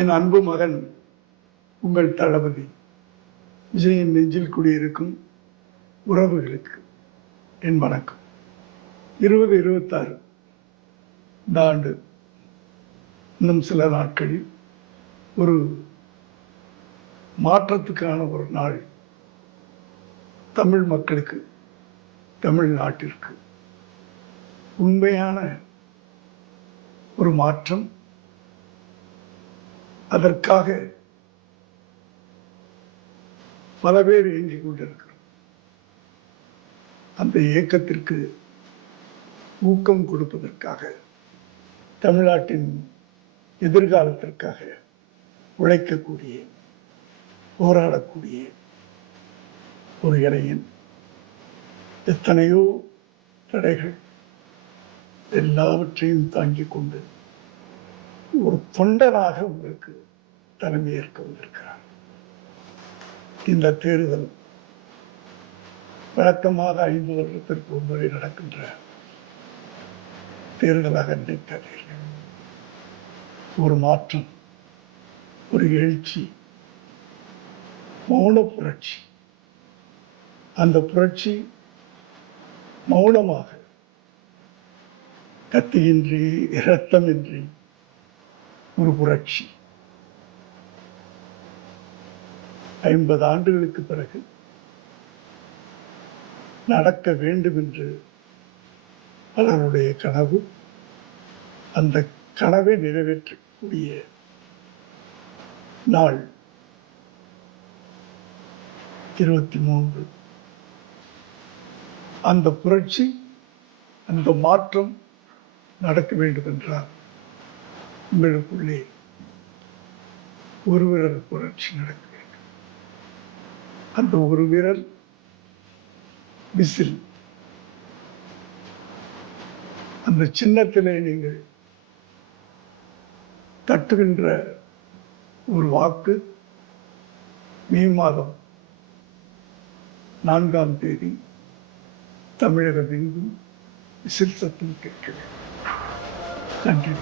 என் அன்பு மகன் உங்கள் தளபதி விஜயின் நெஞ்சில் குடியிருக்கும் உறவுகளுக்கு என் வணக்கம். 2026 இந்த ஆண்டு இன்னும் சில நாட்களில் ஒரு மாற்றத்துக்கான ஒரு நாள். தமிழ் மக்களுக்கு, தமிழ்நாட்டிற்கு உண்மையான ஒரு மாற்றம். அதற்காக பல பேர் இயங்கிக் கொண்டிருக்கிறோம். அந்த இயக்கத்திற்கு ஊக்கம் கொடுப்பதற்காக, தமிழ்நாட்டின் எதிர்காலத்திற்காக உழைக்கக்கூடிய, போராடக்கூடிய ஒரு இளைஞன். எத்தனையோ தடைகள் எல்லாவற்றையும் தாங்கிக் கொண்டு ஒரு தொண்டனாக உங்களுக்கு தலைமையேற்க வந்திருக்கிறார். இந்த தேர்தல் வழக்கமாக 5 வருடத்திற்கு ஒரு முறை நடக்கின்ற தேர்தலாக நினைக்காதீர்கள். ஒரு மாற்றம், ஒரு எழுச்சி, மௌன புரட்சி. அந்த புரட்சி மௌனமாக, கத்தியின்றி, இரத்தமின்றி ஒரு புரட்சி. 50 ஆண்டுகளுக்கு பிறகு நடக்க வேண்டும் என்று பலருடைய கனவு. அந்த கனவை நிறைவேற்றக்கூடிய நாள் 23. அந்த புரட்சி, அந்த மாற்றம் நடக்க வேண்டும் என்றால் உங்களுக்குள்ளே ஒரு விரல் புரட்சி நடக்க வேண்டும். அந்த ஒரு விரல் விசில். அந்த சின்னத்திலே நீங்கள் தட்டுகின்ற ஒரு வாக்கு மே மாதம் 4ஆம் தேதி தமிழகம் எங்கும் விசில் சத்தம் கேட்க வேண்டும். நன்றி.